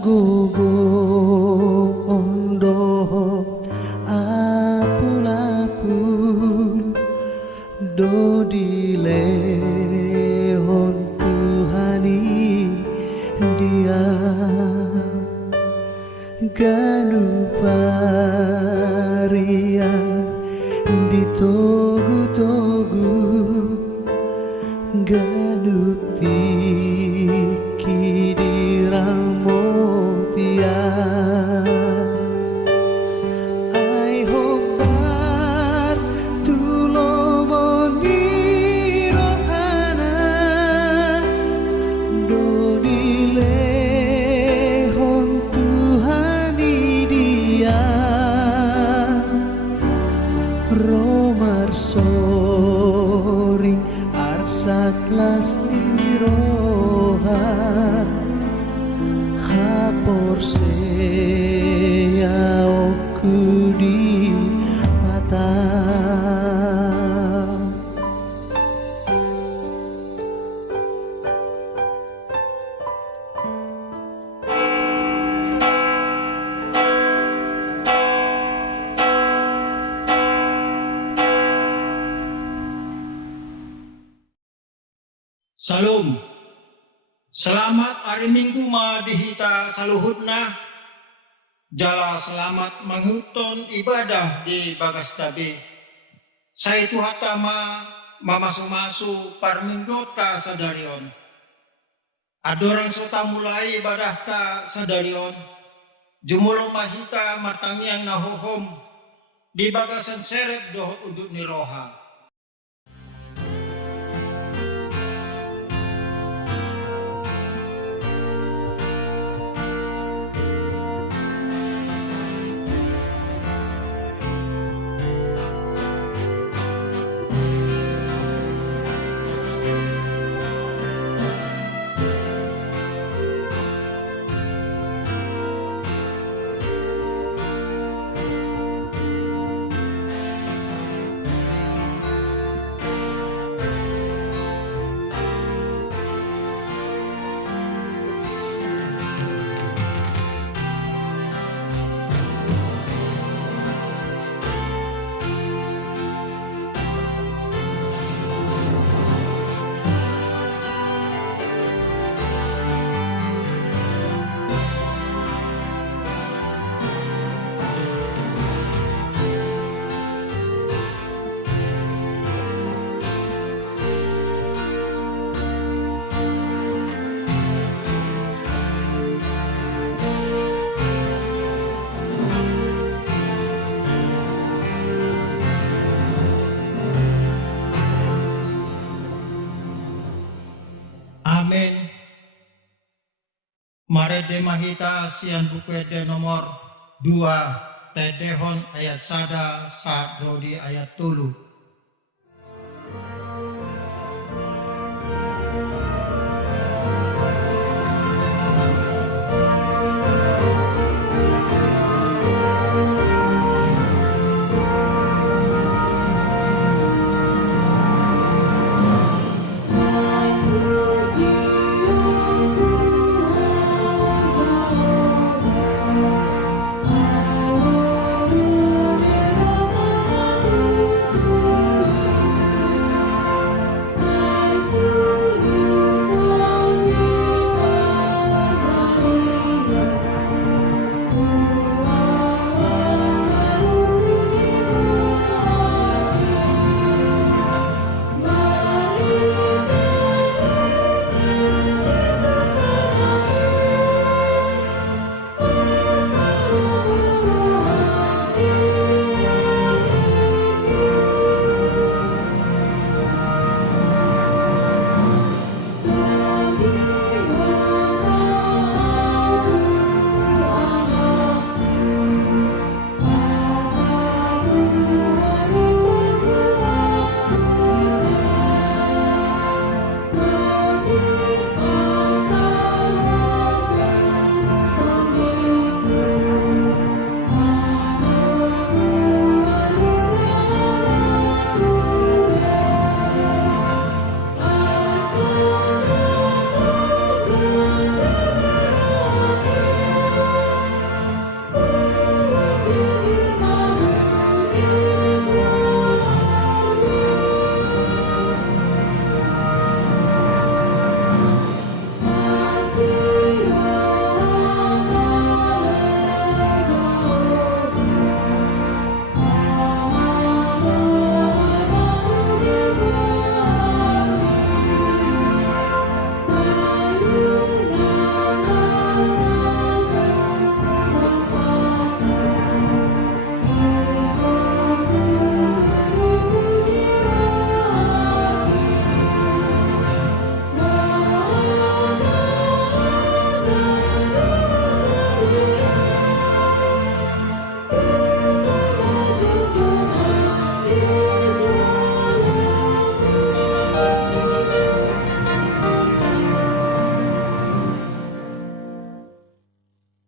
Agogo ondo apul-apul dodile hon Tuhani dia ganu paria di togu-togu ganu tiki di ramotia ai hobar tulomoni rohana dodile hon Tuhani dia romar soring arsaklas iroha hapor sea oku di mata Salam. Selamat hari Minggu ma dihita saluhutna. Jala selamat menghuton ibadah di bagas tabi. Saya tuhatama mamasu-masu parminggota sadarion. Adorang sota mulai ibadah ta sadarion. Jumulo mahita matangyang nahohom. Di bagasan seret dohot udut ni roha. Amin. Mare de mahita sian buku de nomor 2 tedehon ayat sada saat rodi ayat tulu. Ku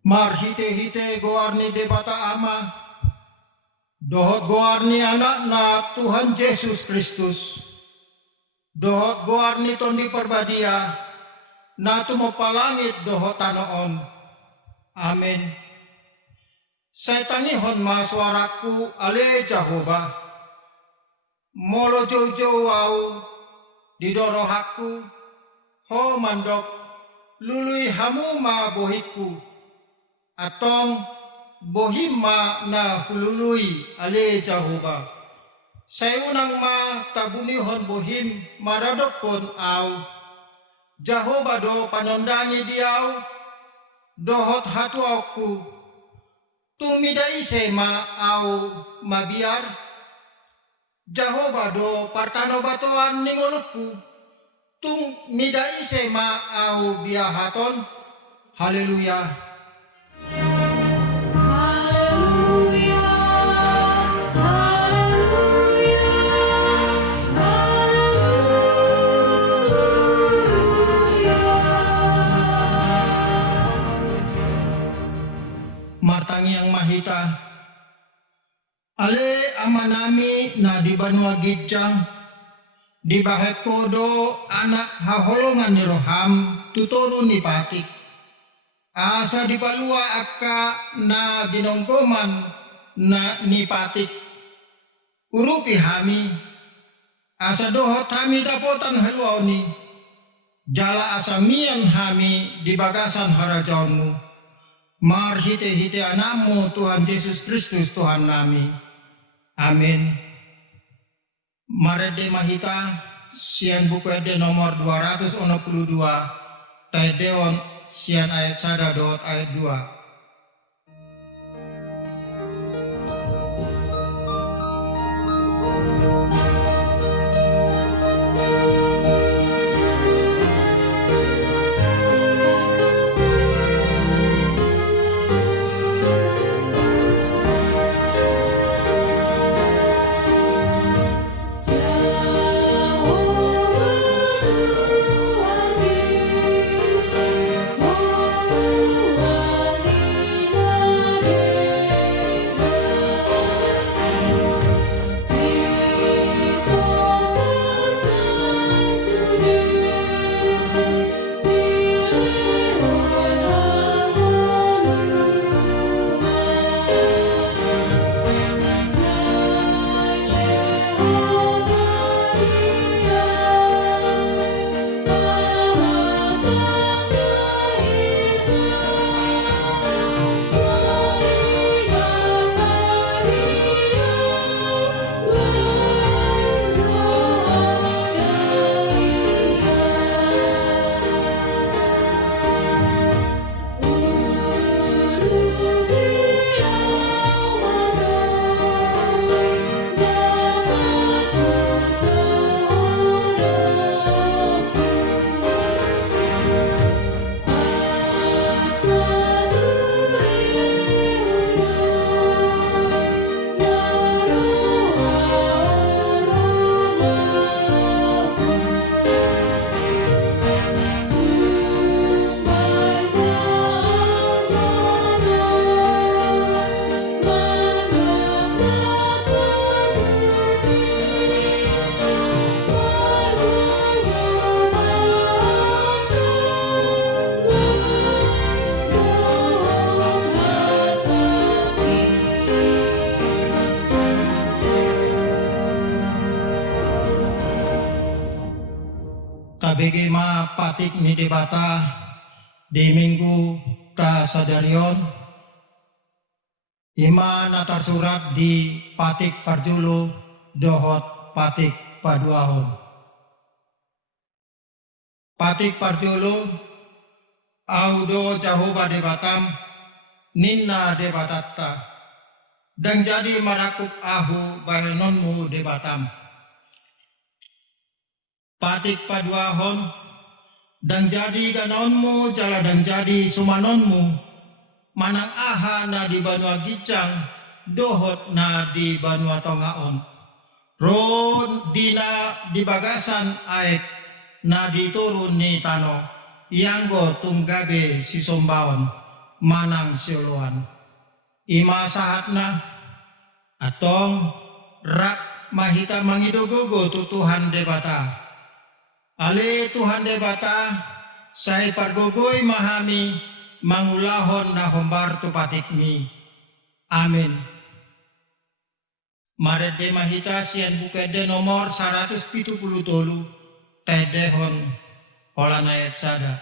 Marhite-hite goarni debata ama, dohot goarni anak na Tuhan Yesus Kristus, dohot goarni tondi perbadia, na tumopalangit dohot tanoon. Amin. Say tanihon ma suaraku ale Jehovah, molo jojo au didorohaku, ho mandok lului hamu ma bohiku, atong bohima na hulului ale Jehovah. Say unang ma tabunihon bohim maradopon au, Jehovah do panondangi diau, dohot hatu aku, tumidai sema au mabiar, Jehovah do partano batoan ningolutku, tung midai sema au biahaton. Haleluya. Martangi yang mahita, ale amanami na di Banua Gidjang, di Bahet Kodo anak haholongan ni Roham tutoro ni Patik, asa di Palua akka na ginonggoman na ni Patik, urupi hami, asa dohot hami dapotan haluauni, jala asamian hami di bagasan harajaunmu. Marhite-hite anakmu Tuhan Yesus Kristus Tuhan nami. Amin. Marede mahita sian buku ede nomor 262 Taideon sian ayat 1 dot ayat 2. KBG ma Patik ni debata di minggu kasadarion ima natar surat di Patik Parjulu dohot Patik Paduahon. Patik Parjulu audo Jehovah debatam ninna debatatta dan jadi marakup ahu bayanonmu debatam. Patik Paduahon dan jadi ganaonmu jala dan jadi sumanonmu manang aha na di Banua Gidjang dohot na di Banua Tongaon ron dina di bagasan aek na diturun ni tano ianggo tunggabe si sombaon manang siuluan. Ima sahatna atong rak mahita mangidogogo tu Tuhan debata. Ale Tuhan debata say pargogoy mahami mangulahon na hombar tu patikmi. Amin. Marede mahita sian bukede nomor 177 tedehon holanayat sada.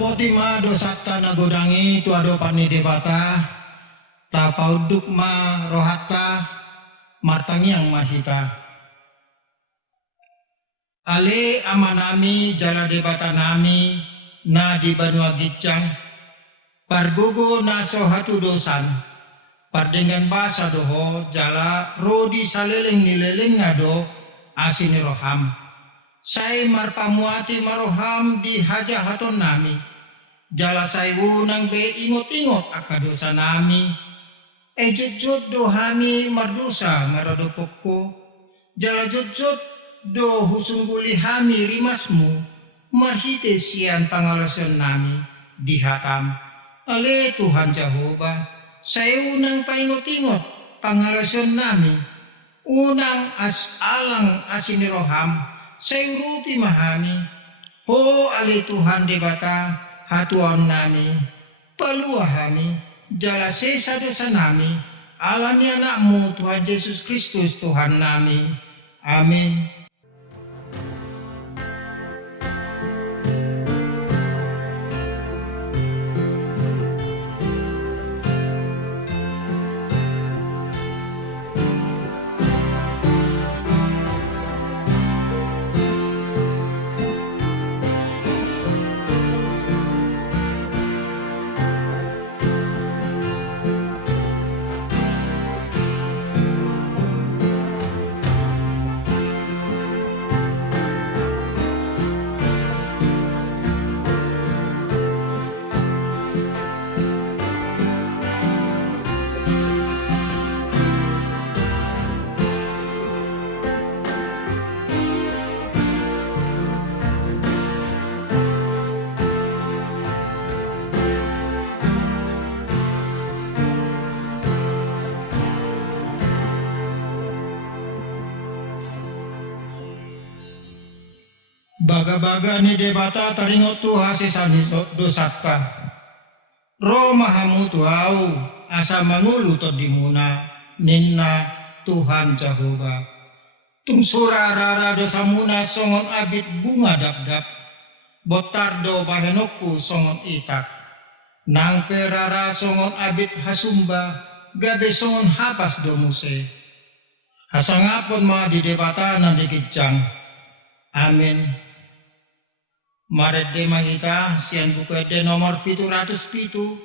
Potima dosata nagodangi tuado pani debata tapauduk ma rohata martangiang mahita. Ale amanami jala debata nami na di Banua Gicang pargogo na sohatu dosan pardengan basa doho jala rodi saleleng nileleng ngado asini roham. Say marpamuati maroham di haja haton nami. Jala say wunang be ingot-ingot akadosa nami. Jod dohami mardosa maradopokko. Jala jod do husungguli hami rimasmu. Marhite sian pangalasan nami dihatam. Ale Tuhan Jehovah, say unang paingot-ingot pangalasan nami. Unang alang asiniroham. Say rupi mahami, ho ali Tuhan debata hatuan nami, paluahami, jala sesa dosa nami, alani anakmu Tuhan Yesus Kristus Tuhan nami. Amin. Baga-baga ni debata taringo tuha sisani dosatka. Ro mahamu tuau asa mangulu to dimuna ninna Tuhan Jehovah. Tung sura rara dosamuna songon abit bunga dap-dap. Botardo bahenoku songon itak. Nang perara songon abit hasumba. Gabe songon hapas domuse. Hasangapon ma di debata na digitjang. Amin. Maret de mahita sian buku de nomor 707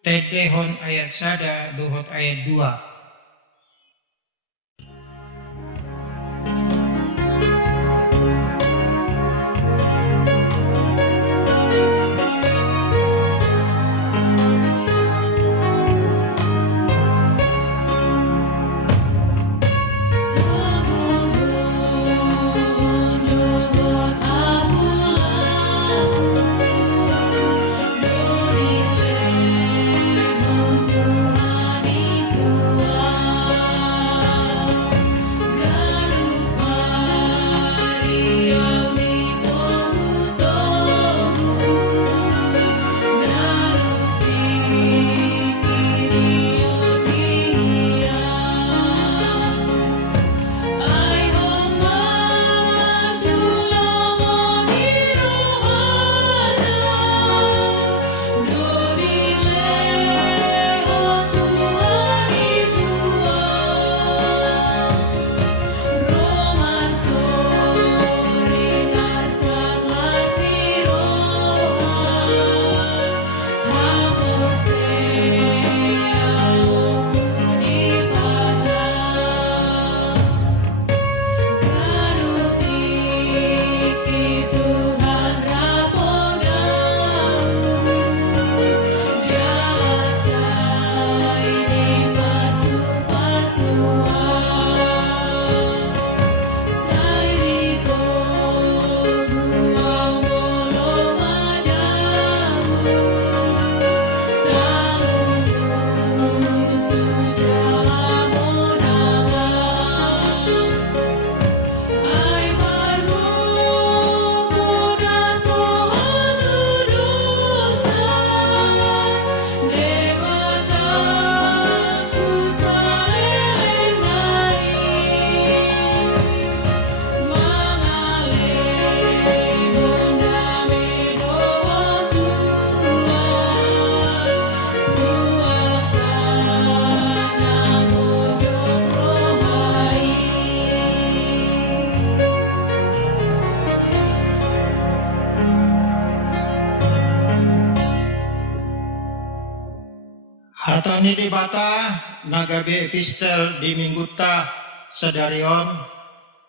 tedehon ayat 1 dohot ayat 2. Hatani debata nagabe epistel di mingguta sedarion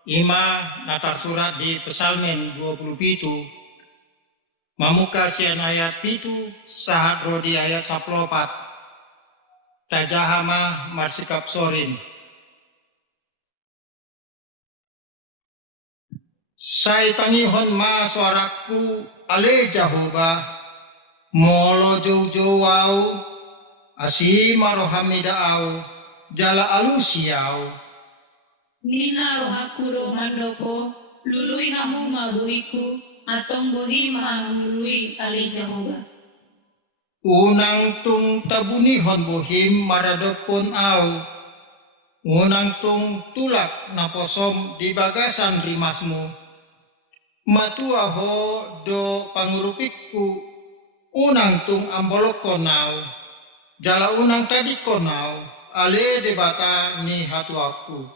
ima natar surat di pesalmen 27 mamuka sian ayat pitu sahat rodi ayat 14 tajahama marsikap sorin. Sai tangihon ma suaraku ale Jehovah molo jau-jau au asima rohamida au jala alusiau. Nina rohaku do mandoko lului hamu mabuhiku atong bohima lului ali Jehovah. Unang tung tabunihon bohim maradopon au. Unang tung tulak naposom di bagasan rimasmu. Matua ho do pangurupikku. Unang tung ambolok konau. Jala unang tadi konau, ale debata ni hatuaku.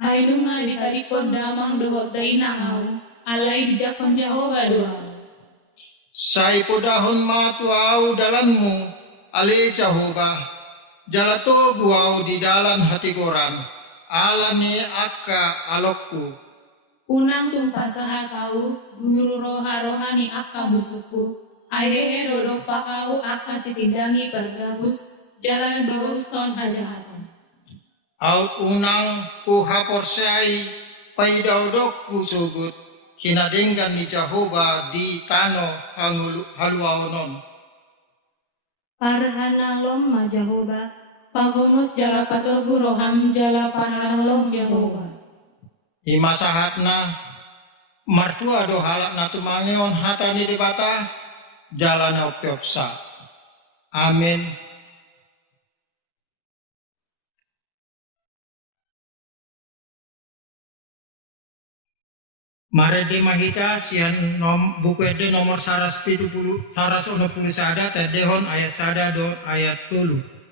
Ay lunga di talikon damang dohot dainang alay di jakon Jehovah doa. Sai podahon matuau dalanmu, ale Jehovah. Jala to buau di dalan hati koran, ala ni akka alokku. Unang tung pasaha kau, guru rohani akka musuku. Ahehe dodok pakau akka sitindangi pergabus jalan baruson hajahatan. Aut unang ku haporsai paidodok ku sugut hinadenggan ni Jehovah di tano haluaonon. Parhana lom ma Jehovah, pagomos jala patogu roham jala parhana lom Jehovah. Imasahatna Martua do halak na tumangeon hatani debata jalana opyopsa. Amin. Mare de mahita sian buku ede nomor 170 sada tedehon ayat sada do ayat 10.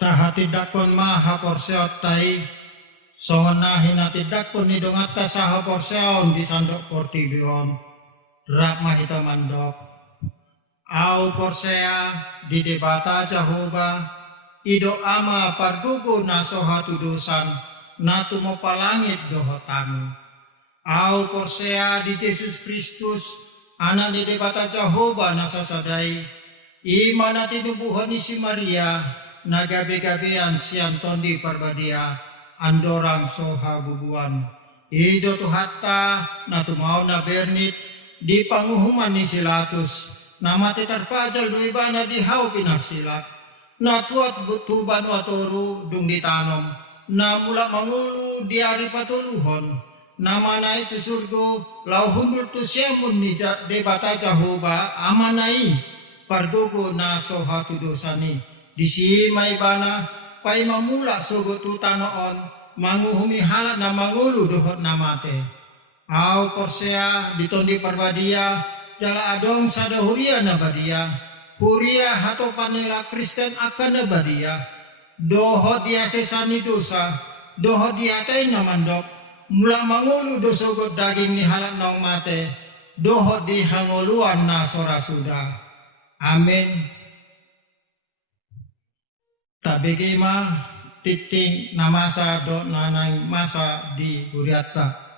Tahati dakon maha porseot tai songonahin hati dakon ni dongata saha porseon di sandok portibion rak mahita mandok au porsea di debata Jehovah ido ama pargugu nasoha tudusan natu mo palangit dohotamu au porsea di Yesus Kristus anak di debata Jehovah nasasadai imana tinubuhan isi Maria nagabe-gabean sian tondi parbadia andorang soha bubuan ido tuhatta na tumau na bernit di panguhuman ni silatus namate tarpajal do ibana di hau pinarsilat na tuat butuban watoru dung ditanom na mula mangulu di ari patuluhon namana itu surgo lau hundul tu siamun ni debata Jehovah amanai pardugo na soha tudosani disi maibana pai mamula sogo tutanoon manguhumi halat na mangulu dohot namate au porsea ditondi parbadia jala adong sada huria na badia huria hato panela Kristen akan na badia dohot dia sesani dosa dohot dia tay na mandok mula mangulu dosogot daging ni halat nong mate dohot di hangoluan na sorasuda. Amin. Tabegema titing namasa do nanang masa di Buriata.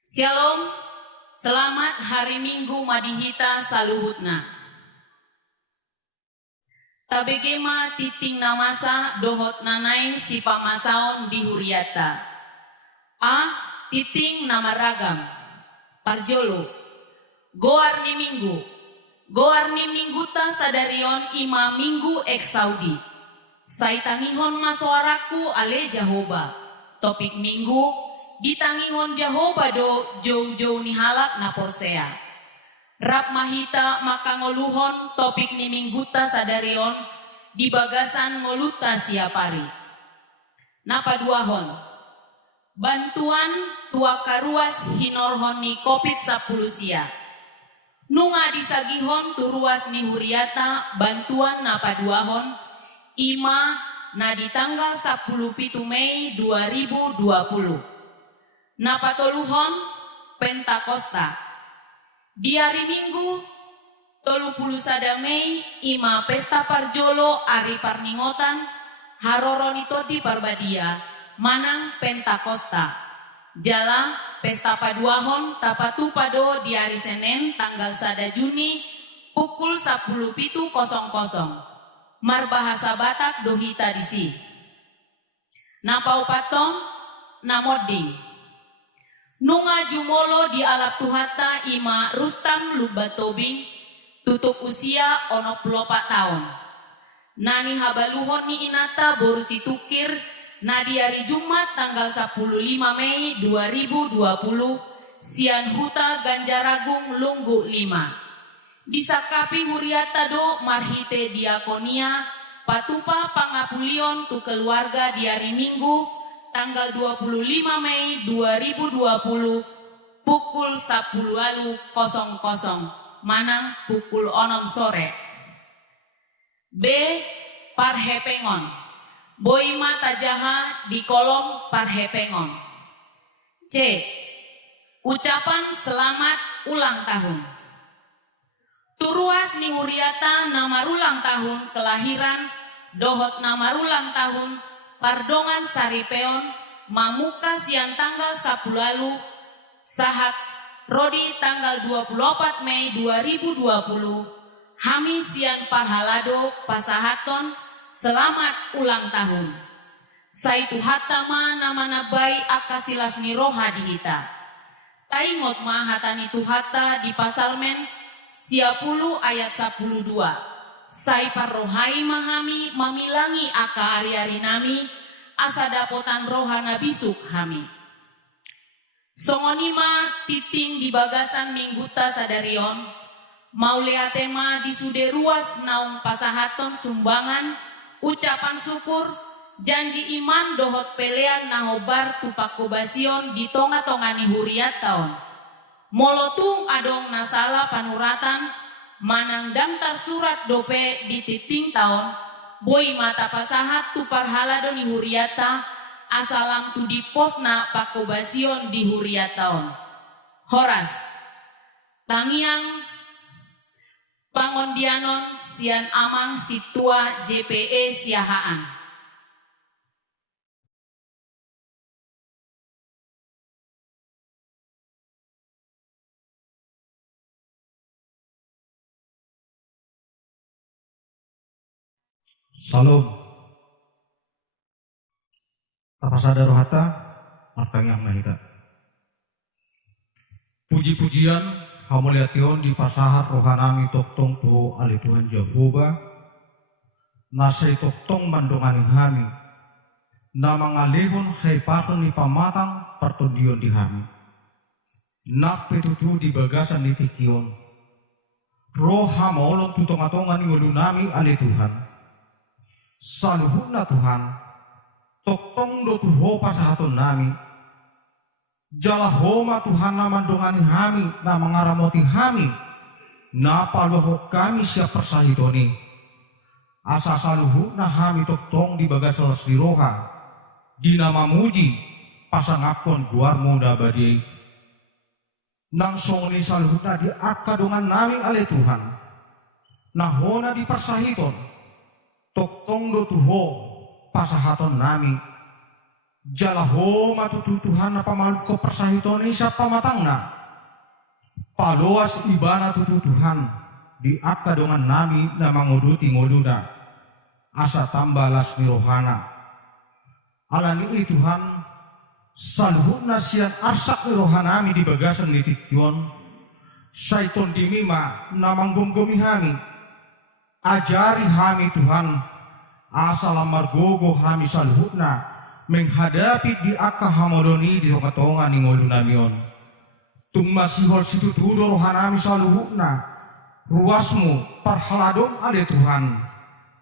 Shalom, selamat hari Minggu Madihita Saluhutna. Tabegema titing namasa dohot nanain si pamasaon di Huriata. Titing nama ragam. Parjolo. Goarni minggu ta sadarion ima minggu ek Saudi. Saitangihon masuaraku ale Jehoba. Topik minggu ditangihon Jehoba do jauh-jauh ni halak na porsea. Rap mahita makangoluhon topik ni mingguta sadarion di bagasan ngoluta siapari. Napaduahon bantuan tua karuas hinorhon ni COVID-10 sia. Nunga disagihon turuas ni huriata bantuan napaduahon ima na di tanggal 17 Mei 2020. Napatoluhon Pentakosta. Di hari Minggu 31 Mei ima pesta parjolo ari parningotan haroronito di Parbadia manang Pentakosta. Jala pesta paduahon tapatu pado di hari Senin tanggal 1 Juni pukul 10.00 marbahasa Batak dohita disi. Napau patong namoding. Nunga jumolo di alap tuhata ima Rustam Lubatobing tutup usia 64 tahun. Nani habaluhon ni inata boru situkir na di hari Jumat tanggal 15 Mei 2020 sian huta Ganjaragung Lunggu 5. Disakapi huriata do marhite diakonia patupa pangapulion tu keluarga di hari Minggu tanggal 25 Mei 2020 pukul 10.00 manang pukul 6 sore. B. Parhepengon Boima tajaha di kolom Parhepengon. C. Ucapan selamat ulang tahun. Turuas ni huriata namarulang tahun kelahiran dohot namarulang tahun Pardongan Saripeon mamuka siang tanggal 10 lalu sahat Rodi tanggal 24 Mei 2020 Hami sian parhalado pasahaton selamat ulang tahun. Saitu hatama namana bai akasilas ni roha dihita. Taingot mahatani tuhata di pasalmen 10 ayat 12. Sai parrohai mahami mamilangi aka ari-ari nami asa dapotan rohana bisuk hami. Songonima titing di bagasan mingguta sadarion mauleatema di sude ruas naung pasahaton sumbangan ucapan syukur janji iman dohot pelean nahobar tupakobasion di tonga-tongani huriat taon. Molotung adong nasala panuratan manang dangtar surat dope di titing taon boi mata pasahat tu parhalado ni huriata asalam tu di posna pakobasion di huriat taon. Horas tangiang pangondianon sian amang situa JPE siahaan. Salam. Tapasada rohata martangyang nahita. Puji-pujian hamuliation di pasahat rohanami toktong tuho ali Tuhan Jehovah. Nasay toktong mandongani hami. Na mangalihon hay pason ni pamatang partondion di hami. Napetutu di bagasan ni tikion. Roha maulong tutong-atongan ni ulunami ali Tuhan. Saluhun na Tuhan, toktong do tuho pasahaton nami. Jalahoma Tuhan na mandongani hami na mangaramoti hami. Na palohok kami siya persahitoni. Asa saluhun na hami toktong di bagasos di roha. Di nama muji pasangakon guarmo da badai. Nang songni saluhun na di akadongan nami ale Tuhan. Nahona di persahiton. Toktong do tuho pasahaton nami. Jalaho matututuhan na pamalu ko persahiton ni sa pamatang na. Paloas ibana tututuhan di akadongan nami na manguduti ngoduda. Asa tambalas ni rohana. Alani Tuhan saluhun na siyan arsak ni rohanami di bagasan ni tikyon. Saiton dimima na manggumgumi hami. Ajari hami Tuhan Asal margogo hami saluhutna menghadapi di aka hamodoni di tonga-tonga ni ngolu namion. Tung masihol situ tudo rohanami saluhutna ruasmu parhaladom ale Tuhan.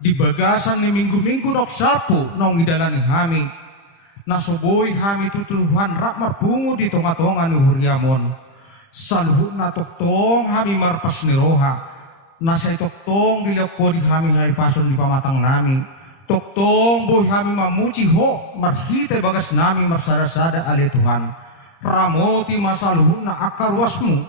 Di bagasan ni minggu-minggu dok sapu nong idalani hami. Nasoboi hami tu Tuhan rak marpungu di tonga-tonga ni huriamon. Saluhutna toktong hami marpas ni roha. Nasay toktong dilakko di hami hari pason di pamatang nami. Toktong boy hami mamuci ho marhite bagas nami marsada-sada ale Tuhan. Ramoti masaluhutna aka ruasmu.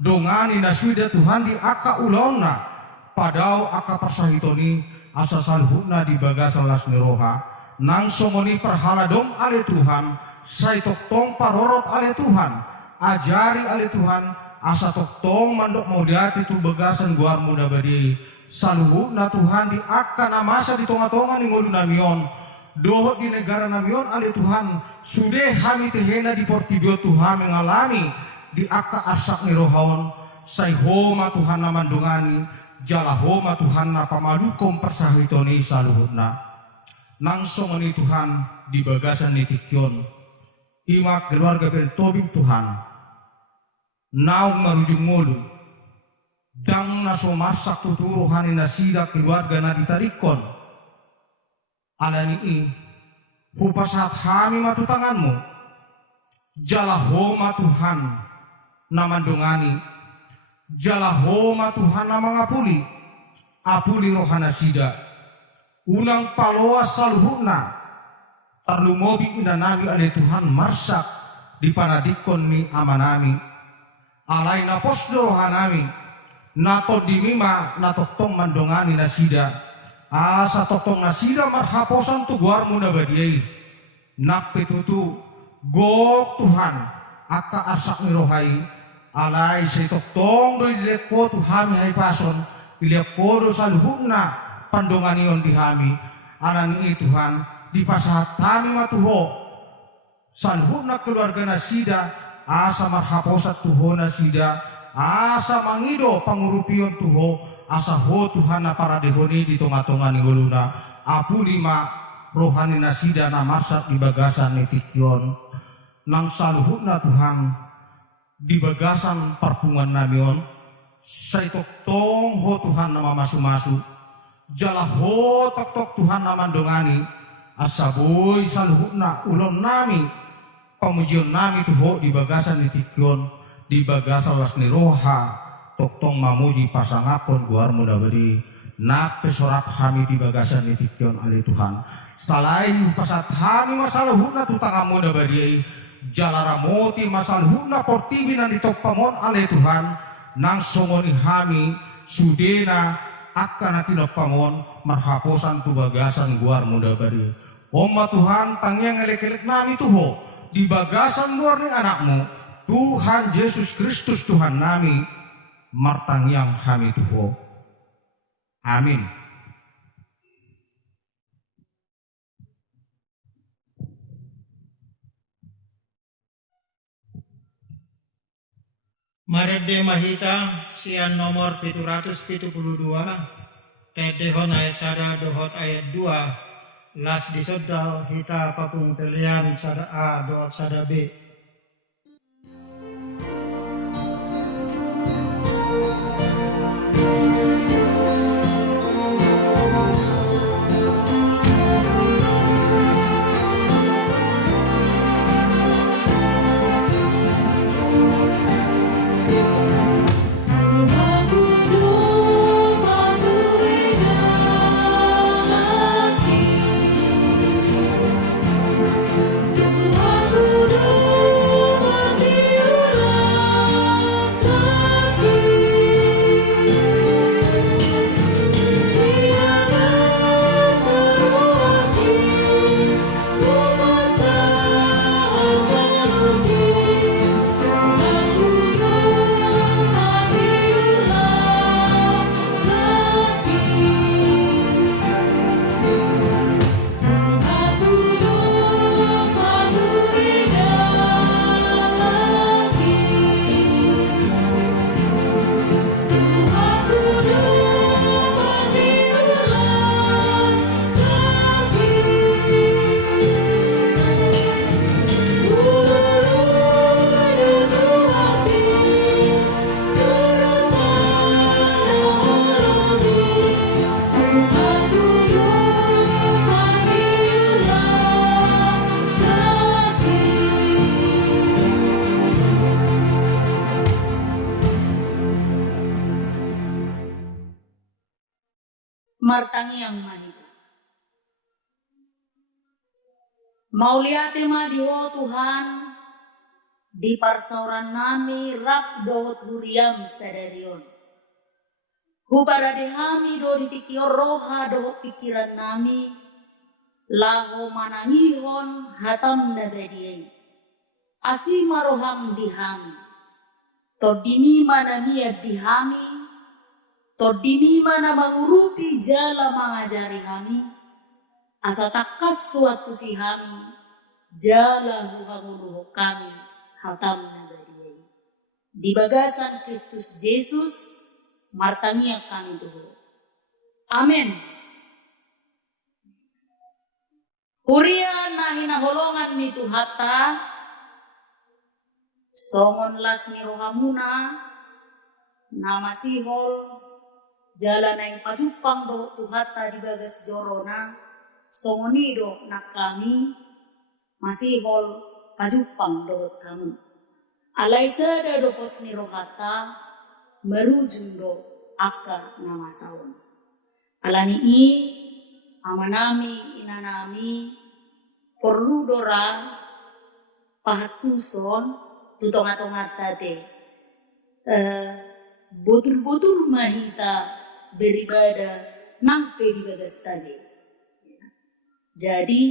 Dongani nasuda Tuhan di aka ulona. Padau aka persahitoni asa saluhutna di bagasan las niroha. Nang somoni perhaladom ale Tuhan. Say toktong parorot ale Tuhan. Ajari ale Tuhan. Asa toktong mandok maudiati tu bagasan guar muda badi. Saluhutna Tuhan di aka namasa di tonga-tonga ni ngolu namion. Dohot di negara namion ale Tuhan. Sude hami tehena di portibio Tuhan mengalami. Di aka asak nirohaon. Say homa Tuhan namandungani. Jalahoma Tuhan na pamalukom persahitoni saluhutna. Nangsong ni Tuhan di bagasan ni tikyon. Imak keluarga beltobing Tuhan. Naung marujung ngolu. Dang na somasak tuturuhan na sida keluarga na ditarikon. Alani i. Hupasat hami matutanganmu. Jalahoma Tuhan namandungani. Jalahoma Tuhan na mangapuli. Apuli rohana sida. Unang paloas saluhutna. Tarlumobi inanami ale Tuhan marsak. Di panadikon ni amanami. Alay na posdo rohanami. Nato dimima natoktong mandongani na sida. Asa toktong na sida marhaposan tu guarmu na badiay. Nakpetutu. Gok Tuhan. Aka asak ni rohai. Alay say toktong do ilek ko tu hami hay pason. Ilek ko do saluhutna pandonganion di hami. Anan i Tuhan di pasahat kami matuho. Saluhutna keluarga na sida. Asa marhaposat tuho na sida. Asa mangido pangurupion tuho. Asa ho Tuhan na paradehoni di tonga-tonga ni goluna. Apu lima rohani na sida na masak di bagasan ni tikyon. Nang saluhutna Tuhan di bagasan parpungan namion. Say toktong ho Tuhan na mamasu-masu. Jala ho tok Tuhan na mandongani. Asaboy saluhutna ulon nami. Pamujion nami tuho di bagasan ni tikyon. Di bagasan las ni roha. Toktong mamuji pasangapon guar muda beri. Nak pesorak hami di bagasan ni tikyon ale Tuhan. Salai pasat hami masaluhutna tutang muda beri. Jalaramoti masaluhutna portibinan di topamon ale Tuhan. Nang somoni hami sudena akan natinopamon marhaposan tu bagasan guar muda beri. Oma Tuhan tangyang elek-elek nami tuho. Di bagasan guar ni anakmu. Tuhan Yesus Kristus Tuhan nami. Martangyang hami tuho. Amin. Marede mahita sian nomor 772 Tedehon ayat sada dohot ayat 2 las disodal hita papung telian sada A dohot sada B. Aku martangiang mahita. Mauliate ma diho Tuhan, di parsauran nami rap dohot huriam sadarion. Hubara dehami do ditikio roha dohot pikiran nami, laho manangihon hatam nabadiai. Asima roham dihami, todimi mana miat dihami, todimi mana mengurupi jala mengajari kami, asa takas suatu si kami, jala huhamuluh kami, hatam nabadiai. Di bagasan Kristus Yesus, martangia kami tuh. Amin. Huria nahina holongan ni Tuhata, songon las ni rohamuna, nama sihol, jalan yang pajupang do Tuhata di bagas jorona, songonido nak kami, masihol pajupang do kamu. Alai sada do pos ni rohata, merujung do aka nama saon. Alani i, amanami, inanami, perlu dora, pahatuson, tutongat-tongat tadi. Betul-betul mahita beribadah nampe di bagas tadi. Jadi,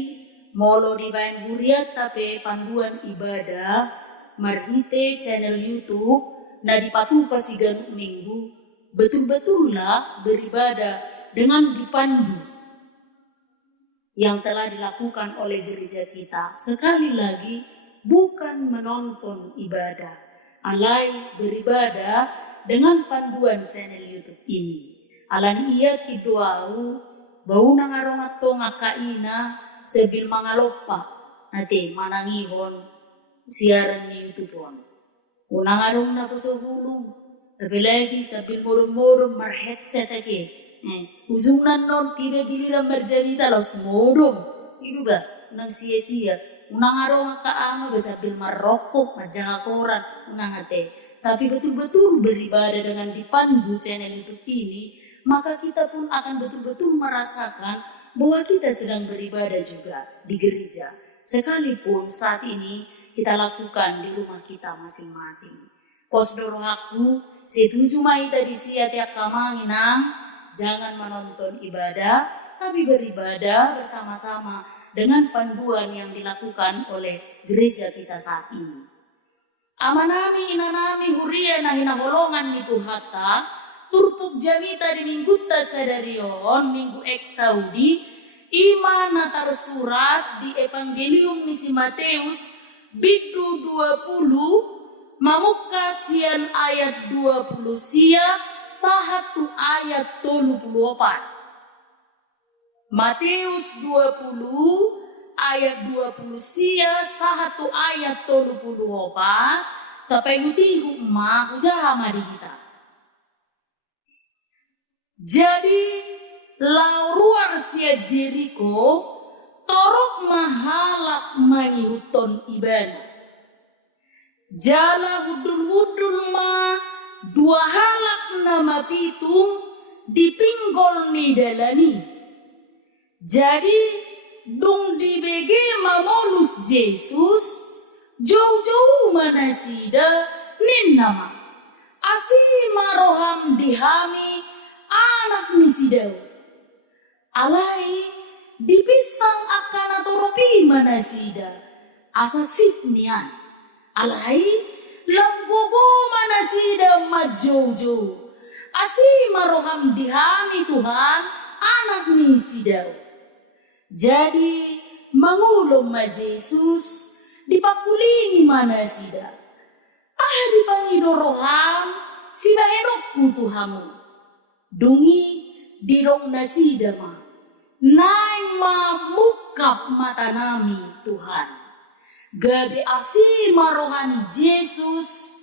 molo di bayan huriat tapi panduan ibadah, marhite channel YouTube, na dipatu pasigan minggu, betul-betul lah beribadah dengan dipandu yang telah dilakukan oleh gereja kita. Sekali lagi, bukan menonton ibadah, alai beribadah dengan panduan channel YouTube ini. Alani iya kidoau, bau nangarongat to ngakaina, sebil mangalopa, nanti manangihon siaran ni YouTube on. Unangarong na po sa hulong, tapi lagi sabil morum-morum mar headset ake. Uzungnan non tidak giliran berjanita los modom, itu ba nang sia-sia. Unangarong kaama basabil marokok majahakoran unangate. Tapi betul-betul beribadah dengan dipandu channel YouTube ini, maka kita pun akan betul-betul merasakan bahwa kita sedang beribadah juga di gereja. Sekalipun saat ini kita lakukan di rumah kita masing-masing. Posdoro aku setuju mahita di sia tiap kamanginang, jangan menonton ibadah, tapi beribadah bersama-sama dengan panduan yang dilakukan oleh gereja kita saat ini. Amanami inanami huria nahina holongan ni Tuhata, turpuk jamita di mingguta sadarion, minggu eks Saudi, imana tersurat di Evangelium ni si Mateus, bidu 20, mamuka sian ayat 20 sia, sahatu ayat 34. Mateus 20 ayat 20 sia, sahatu ayat 34, tapai hutihu ma ujaha mari kita. Jadi lauruar sia Jeriko, torok mahalak mangihuton ibadah. Jala hudul-hudul ma dua halak nama pitung dipinggol ni dalani. Jadi dung di bege mamolus Yesus jauh-jauh manasida nin nama asima roham dihami anak misidau alai dipisang akan atoropi manasida asa sitnian alai lamgogo manasida majauh-jauh asima roham dihami Tuhan anak misidau. Jadi mangulong ma Yesus dipakulingi mana sida. Dipangido roham sida enokku Tuhamu. Dungi dirok na sida ma. Naing mamukap mata nami Tuhan. Gabi asima rohani Yesus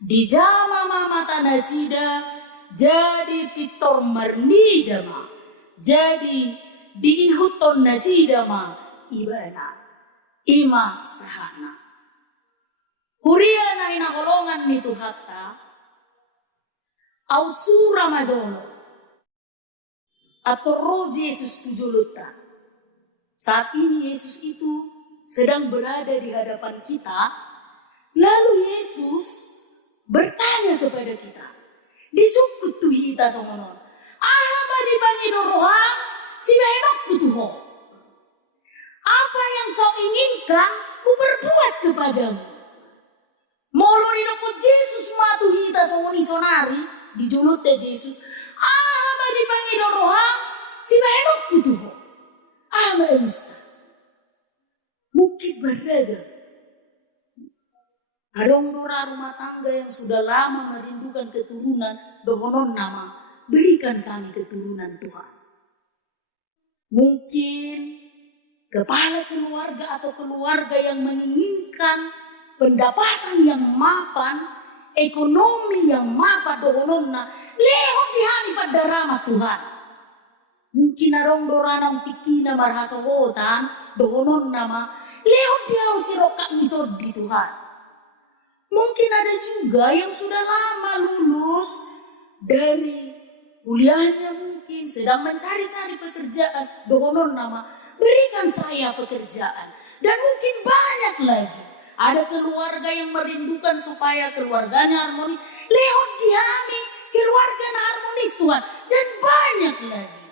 di jama mata nasida jadi pitor mernida ma. Jadi diihuton nasida ma ibana ima sahana. Huria na inaholongan ni Tuhata au sura majono atau roh Yesus tujuluta. Saat ini Yesus itu sedang berada di hadapan kita, lalu Yesus bertanya kepada kita, disukut tuh hita somonon, ahama dipanggil rohang, si menok putuho. Apa yang kau inginkan, ku perbuat kepadamu. Molo rinokot Yesus matu hita somoni sonari, dijulute Yesus, ahama dipanggil rohang, si menok putuho. Ahama elusta. Mungkin beragam. Adong dora rumah tangga yang sudah lama merindukan keturunan, dohonon nama, berikan kami keturunan Tuhan. Mungkin kepala keluarga atau keluarga yang menginginkan pendapatan yang mapan, ekonomi yang mapan, dohonon na, lehon dihani pada rahmat Tuhan. Mungkin adong doranang tikina marhasohotan, dohonon nama, lehon dia usirokak mitod di Tuhan. Mungkin ada juga yang sudah lama lulus dari kuliahnya, mungkin sedang mencari-cari pekerjaan. Dohonon nama, berikan saya pekerjaan. Dan mungkin banyak lagi. Ada keluarga yang merindukan supaya keluarganya harmonis. Lehon dihami, keluarganya harmonis Tuhan. Dan banyak lagi.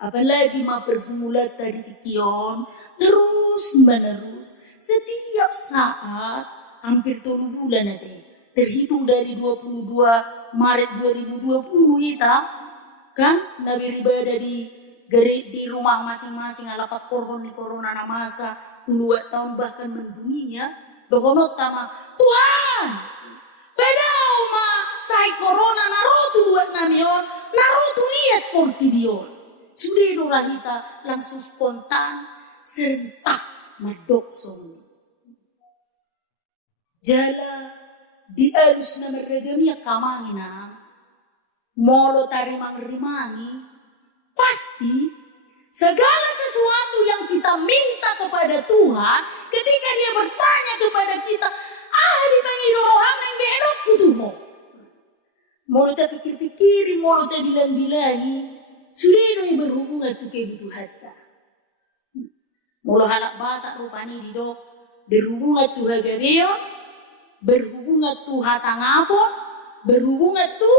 Apalagi ma pergumulan tadi tikion, terus menerus. Setiap saat, hampir 3 bulan nanti, terhitung dari 22 Maret 2020 kita, kan Nabi ibadah di rumah masing-masing ala korban di corona na masa 2 tahun bahkan mendunia, dohonot tama Tuhan, padahal ma sai corona narotu 2 namion, narotu lihat portidion, sudah dorahita langsung spontan serentak madokson. Jala di alus na meragamiya kamangina, molo tarimang rimangi, pasti segala sesuatu yang kita minta kepada Tuhan, ketika dia bertanya kepada kita, di pangidorohan yang behenok kutuho. Molo ta pikir-pikirin, molo ta bilang-bilangi, sudah yang berhubungan tu kebutuhan ta. Molo halak batak rupani didok, berhubungan tu hagabeon, berhubungan tu hasangapon, berhubungan tu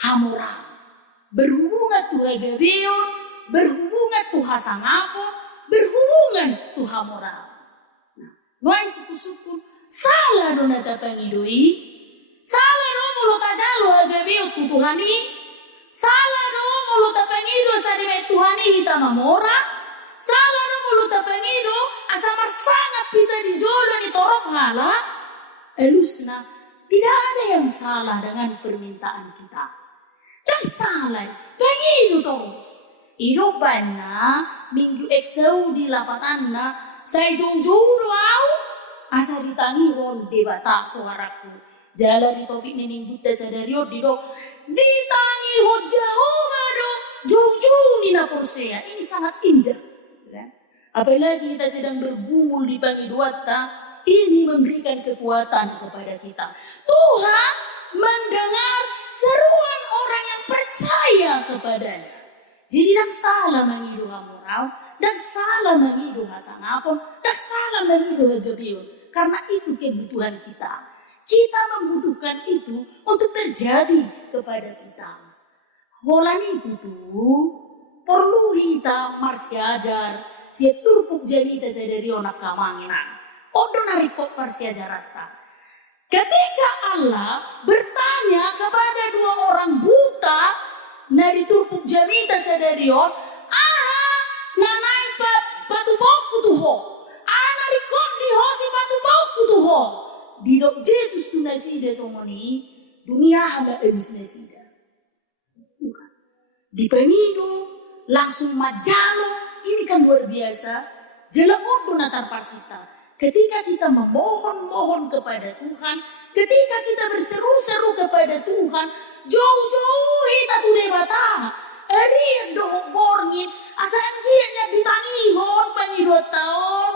hamura, berhubungan tu hagabeon, berhubungan tu hasangapon, berhubungan tu hamura. Nuan suku-suku salah dona tapangidoi, salah do mulo tajalo hagabeon tu Tuhani, salah do mulo tapangido sarime Tuhani hita mamora, salah do mulo tapangido asamar sangat pita di jolo ni torop hala. Elusna, tidak ada yang salah dengan permintaan kita. Dan salah, pengidu terus. Irobanna, minggu eksau di lapatanna, saya jauh-jauh doau, asa ditangi ron debata suaraku. Jalan di topik ni minggu tesadario di do, ditangi ho jauh do, jauh-jauh ni naporsea. Ini sangat indah. Apalagi kita sedang bergumul di pangiduata, ini memberikan kekuatan kepada kita. Tuhan mendengar seruan orang yang percaya kepadanya. Jadi dan salah mengidu hamurau, dan salah mengidu hasanapon, dan salah mengidu hagabion. Karena itu kebutuhan kita. Kita membutuhkan itu untuk terjadi kepada kita. Holan itu tuh perlu kita marsiajar, siap turpuk janita sadari onak kamanginan. Odo narikot parsiajarata. Ketika Allah bertanya kepada 2 orang buta na diturpuk jamita sadarion, nanay patubok tuho, narikot di hosi patubok tuho. Didok Jesus tu nasida somoni, dunia haba ebus nasida. Bukan. Di pemilu langsung majalo, ini kan luar biasa. Jela odo natar parsita. Ketika kita memohon-mohon kepada Tuhan, ketika kita berseru-seru kepada Tuhan, jauh-jauh kita tu debata. Eriak dohok borngin, asal kianya ditangihon pangi 2 tahun,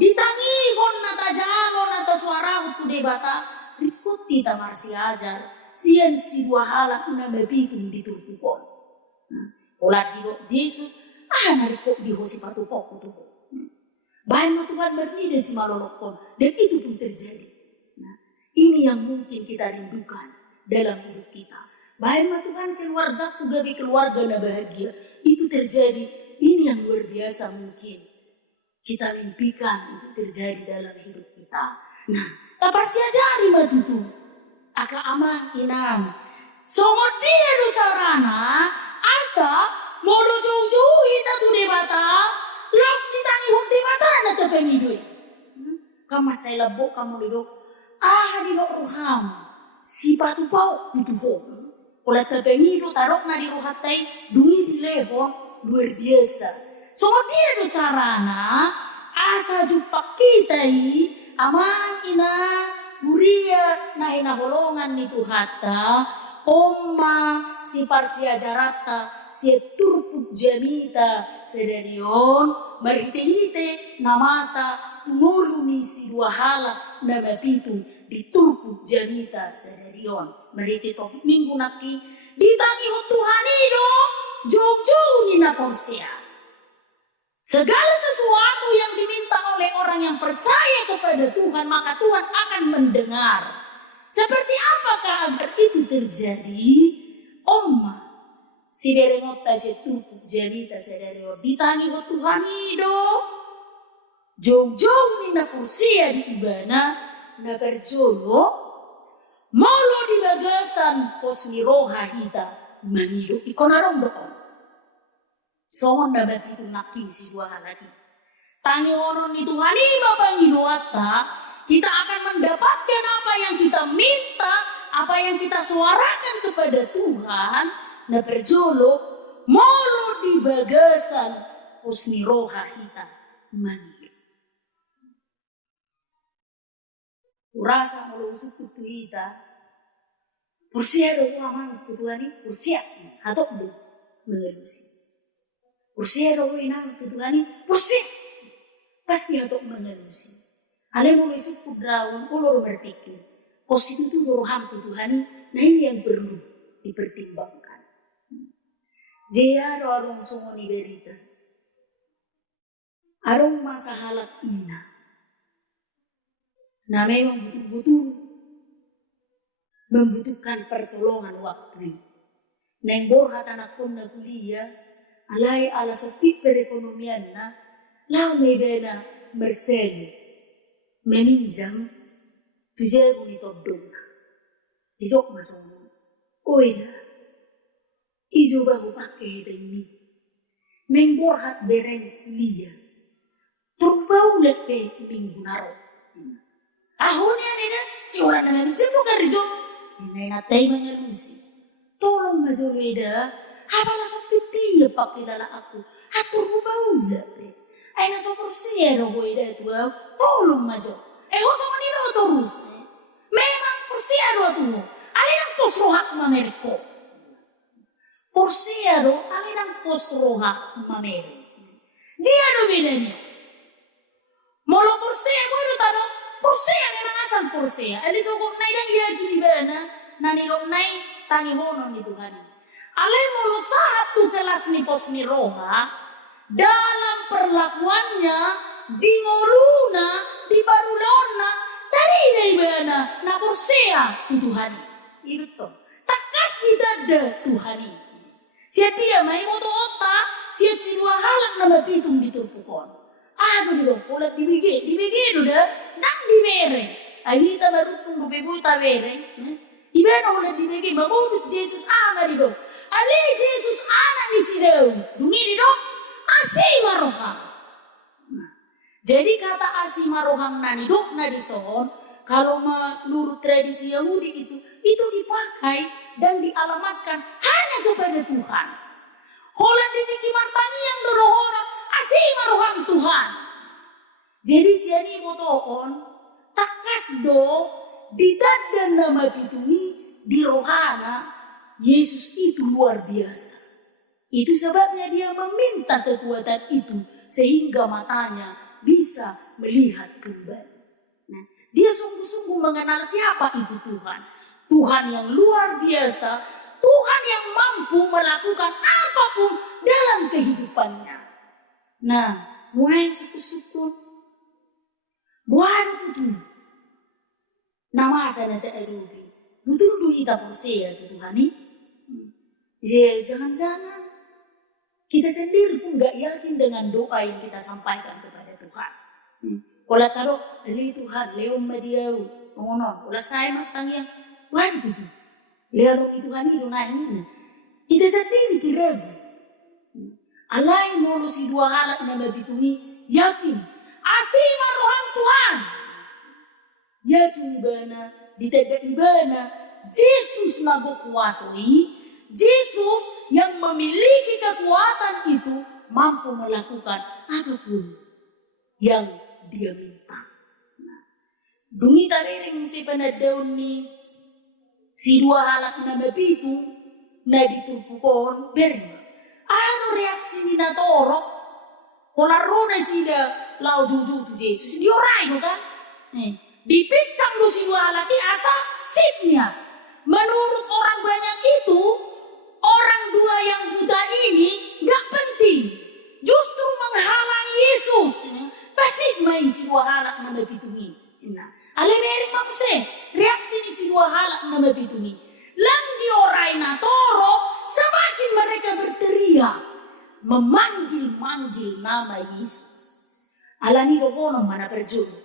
ditangihon nata jalo nata suara tu debata, rikuti tamarsi ajar, sian si 2 halak na mabitung diturpukon. Olah di Yesus, narikok di hosi patupok tuh. Bahan Tuhan bernida si malolokon, dan itu pun terjadi. Nah, ini yang mungkin kita rindukan dalam hidup kita. Bahan Tuhan keluargaku gabi keluarga na bahagia, itu terjadi. Ini yang luar biasa mungkin kita mimpikan untuk terjadi dalam hidup kita. Nah, tapasya jari matutu, aka amang inang. Somod dia do carana, asa molo jauh-jauh hita tu debata, laos ditangi huk debata na tepengidoi. Kama saya lebok kamu lido, di roham, si patu pau putuhom. Olah tepengido tarok na di rohatai, dungi di lehon. Luar biasa. So dia do carana asa jupak kita amang ina guria nahina holongan itu hatta omma si parsia jarata si turpuk jamita sedarion marhite-hite namasa tumuluni si dua hala nama pitu di turpuk jamita sedarion marhite topik minggu naki ditangi hot Tuhan ido jauh-jauh nina porsia. Segala sesuatu yang diminta oleh orang yang percaya kepada Tuhan, maka Tuhan akan mendengar. Seperti apakah agar itu terjadi? Omma, si derengota si tupuk jamita sedari ditangi ho Tuhan ido. Jauh-jauh nina porsia di ibana na berjolo, molo di bagasan pos niroha hita manido ikonarong doon. Sohon dapat itu nakin si dua hal lagi. Tangi honon itu hanima pangidoata, kita akan mendapatkan apa yang kita minta, apa yang kita suarakan kepada Tuhan. Na perjolo, molo di bagasan usni roha kita manido. Urasa molo usuk tu hita, Pursiero amang Tuhan pursia atau belum mengelusi. Pursiero inang Tuhan pursia pasti atau mengelusi. Ale mulai suku draun ulur berpikir positif itu roham Tuhan. Nah ini yang perlu dipertimbangkan. Jaya dorong songoni berita. Arong masa halak ina. Nah memang betul-betul membutuhkan pertolongan waktu. Neng borhat anak pun na kuliah, alai ala sepi perekonomian na, lau medena berseli, meminjam, tujel buni tobdong na. Didok masongon, oida, ijo bahu pakai demi. Neng borhat bereng kuliah, turbau lepe minggu naro. Ahonya nena, si orang na meminjam bukan rejok. Inay natay mengelusi. Tolong mazoleda. Habang nasa piti ya pakilala ako. Atur mo ba ula pe? Ay nasa kursiyero ko ida ito. Tolong mazo. Huso manino terus. Memang kursiyero ito mo. Alin ang posrohak mameriko. Kursiyero, alin ang posrohak mameriko. Dia dominanya. Molo kursiyero ito tanong. Porsia memang asal porsia. Ali sokok nai dan dia gini bana. Nani rok nai tangi hono ni Tuhan. Ale mulu satu kelas ni pos ni roha. Dalam perlakuannya di ngoluna, di barulona, tadi dari bana. Na porsia tu Tuhan. Itu toh. Takas di dada Tuhan. Sia dia mai moto otak. Sia si dua halak nama pitung diturpukon. Aduh dong, pola dibigi udah, nang di mereng. Ahita barutung bebu ta mereng. Ibena pola dibigi, babonus Yesus ama di dong. Ale Yesus anak ni sidau, dungi di dong. Asih maroham. Jadi kata asih maroham nani dok na di son, kalau menurut tradisi Yahudi itu dipakai dan dialamatkan hanya kepada Tuhan. Holan ditiki martangi yang dorohona. Asih maroham Tuhan. Jadi siani motoon takas do didada nama pitungi di rohana Yesus itu luar biasa. Itu sebabnya dia meminta kekuatan itu sehingga matanya bisa melihat kembali. Nah, dia sungguh-sungguh mengenal siapa itu Tuhan. Tuhan yang luar biasa, Tuhan yang mampu melakukan apapun kehidupannya. Nah, mulai suku-suku buat itu nama sana tak adubi. Betul do kita percaya ke Tuhan ini. Jangan-jangan kita sendiri pun gak yakin dengan doa yang kita sampaikan kepada Tuhan. Kalau taruh ali Tuhan, leom madiau, ngonon. Kalau saya matangnya, waduh tu, leom Tuhan itu nanya. Kita sendiri kiragu. Alai molo si dua halat na mabitungi, yakin. Asima rohan Tuhan. Yakin ibana, diteda ibana, Yesus nago kuasoi, Yesus yang memiliki kekuatan itu mampu melakukan apapun yang dia minta. Dungi tabereng si panadaon ni si dua halak na mabitung na ditupukon berma. Ano reaksi ni natorok? Kolaro na sila lau juju tu Yesus. Di oray do kan? Dipicang do si dua halaki asa sipnya. Menurut orang banyak itu, orang dua yang buta ini gak penting. Justru menghalangi Yesus. Pasti mai si dua halak na mabitungi. Alebering mamse, reaksi ni si dua halak na mabitungi. Lang di oray na toro, semakin mereka berteriak, memanggil-manggil nama Yesus. Alani dohono mana perjuru.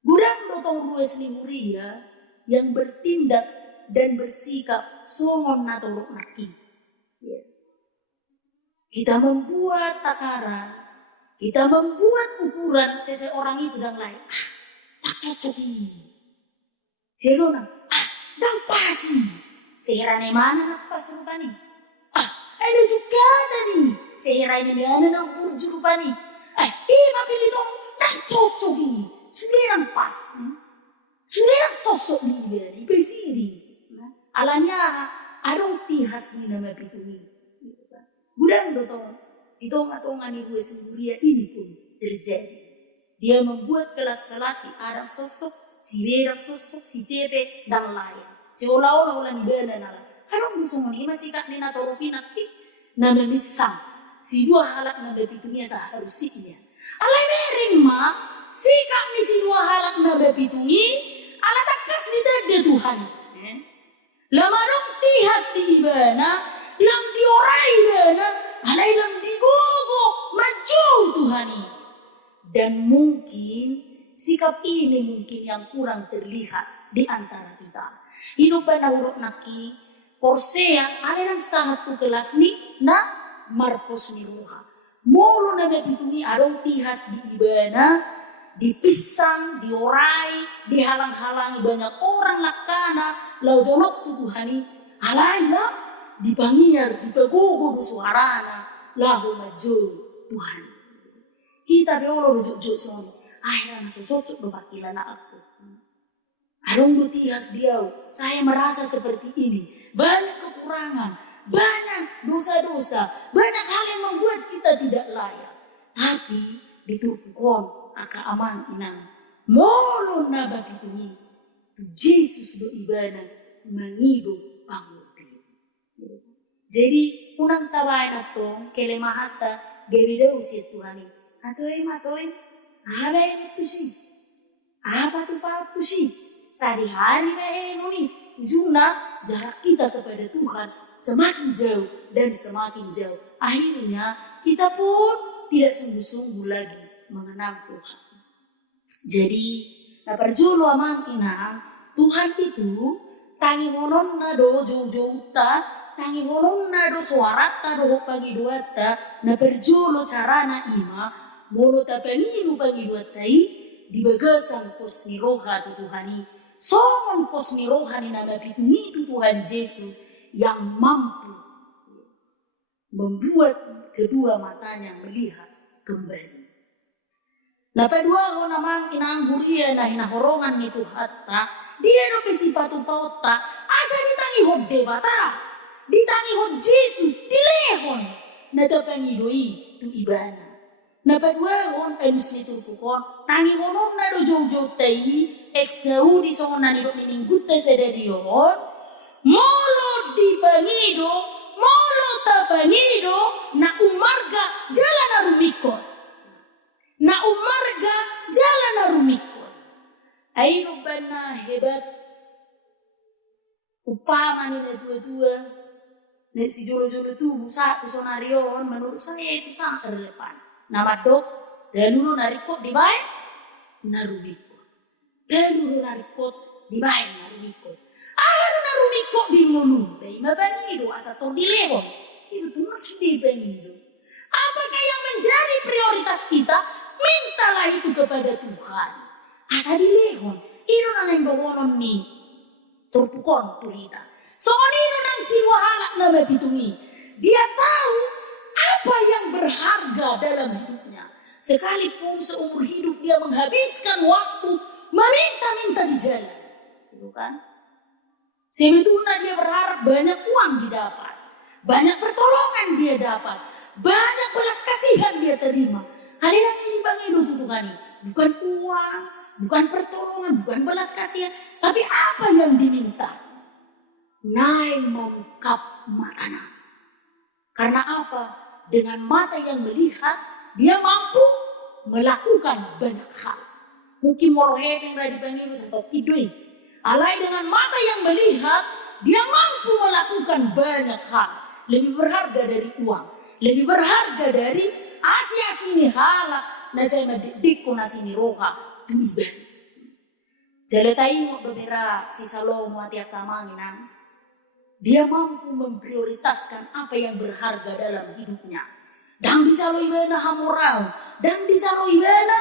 Gudang dotong rues limuria yang bertindak dan bersikap songon na torok naki. Kita membuat takaran, kita membuat ukuran seseorang itu dan lain. Cocok ini. Selona, dan pasti. Sehirane mana nak pas rupani? Ada juga tadi. Sehirane mana nak burju rupani? Mapilih tong nak cocok ini. Sudah yang pas. Sudah yang sosok dia di pesiri. Alanya arong tihas ni nama pitumi. Gudang dotong ditonga-tonga ni gue sendirian ini pun terjadi. Dia membuat kelas-kelas si Adam sosok, si Berang sosok, si Jebe dan lain. Seolah-olah ulah nibana nala. Harap musuh ni masih kak nina toropina ki na memisang si dua halak na bepitunya seharusnya. Alai bering ma si kak ni si dua halak na bepitungi ala takas di tanda Tuhan. Lamarong tihas di ibana, lang di orai ibana, alai lang di gogo maju Tuhani. Dan mungkin sikap ini mungkin yang kurang terlihat di antara kita. Ino pa nahurok naki, porsea, ada yang sangat ku kelas ni, na marpos ni ruha. Molo na bepitungi adong tihas di ibana, dipisang, diorai, dihalang-halangi banyak orang lakana, lau jonok tutuhani, alailah, dipangiar, dipagogo do suarana, lahu maju Tuhan. Kita beolo rujuk-juk son, akhirnya masih cocok berpakilan aku. Arong do tihas diau, saya merasa seperti ini. Banyak kekurangan, banyak dosa-dosa, banyak hal yang membuat kita tidak layak. Tapi ditupukon aka amang inang. Molo na babitungi, tu Yesus do ibana mangido pangurpi. Jadi unang tabayan atong kelemahata geridau si Tuhani. Atoy, abay itu sih. Apa tuh pak tuh sih? Sehari-hari nuni. Ujungnya jarak kita kepada Tuhan semakin jauh dan semakin jauh. Akhirnya kita pun tidak sungguh-sungguh lagi mengenal Tuhan. Jadi, naparjolo amang inang, Tuhan itu tangi honon na do jauh-jauh ta, tangi honon na do suarata do pagi duata, naparjolo carana ima, molo tapanginu pagi duatai, di bagasan pos ni roha tu Tuhani, songon pos ni rohani na mapitungi tu Tuhan Yesus yang mampu membuat kedua matanya melihat kembali. Napadua ho namang inangguria na hinahorongan ni Tuhatta, dia no pisipatu pauta, asa ditangi ho debata, ditangi ho Yesus, dilehon, natapangidoi tu ibana. Napadua hon enus ni turpukon, tangi honon na do jauh-jauh tayi, eksau di songon na nidok ni minggutta sederion, molo dipangido, molo tapa bangido na umarga jalan narumikot. Na umarga jalan narumikot. Ay ruban na hebat. Upama ni na dua-dua. Na si Jolo-Jolo itu usonarion menurut saya itu sangat relevan. Nama dok, dahulu narikot dibaik, narumikot. Dahulu narikot dibaik, narumikot. Narumikot di ngolumbe, mabangido asator di lewon. Itu tuh maksud di bangido. Apakah yang menjadi prioritas kita? Mintalah itu kepada Tuhan. Asa di lewon, itu nang yang bawonon nih. Terpukon tuh kita. Soalnya itu nang si wahalak nama pitungi. Dia tahu apa yang berharga dalam hidupnya. Sekalipun seumur hidup dia menghabiskan waktu meminta-minta di jalan. Itu kan? Sebetulnya dia berharap banyak uang didapat. Banyak pertolongan dia dapat. Banyak belas kasihan dia terima. Hari ini Bang Edo Tuhan ini. Bukan uang, bukan pertolongan, bukan belas kasihan. Tapi apa yang diminta? Naik mengungkap mata. Karena apa? Dengan mata yang melihat, dia mampu melakukan banyak hal. Mungkin morohep yang dari Bang Edo sampai kidui. Alai dengan mata yang melihat, dia mampu melakukan banyak hal. Lebih berharga dari uang. Lebih berharga dari asia-sini halak. Nasa medikku nasi roha. Tuliban. Jadi tayo beberapa si Salomo at Yakamanginan. Dia mampu memprioritaskan apa yang berharga dalam hidupnya. Dan di Salo ibana hamorau. Dan di Salo ibana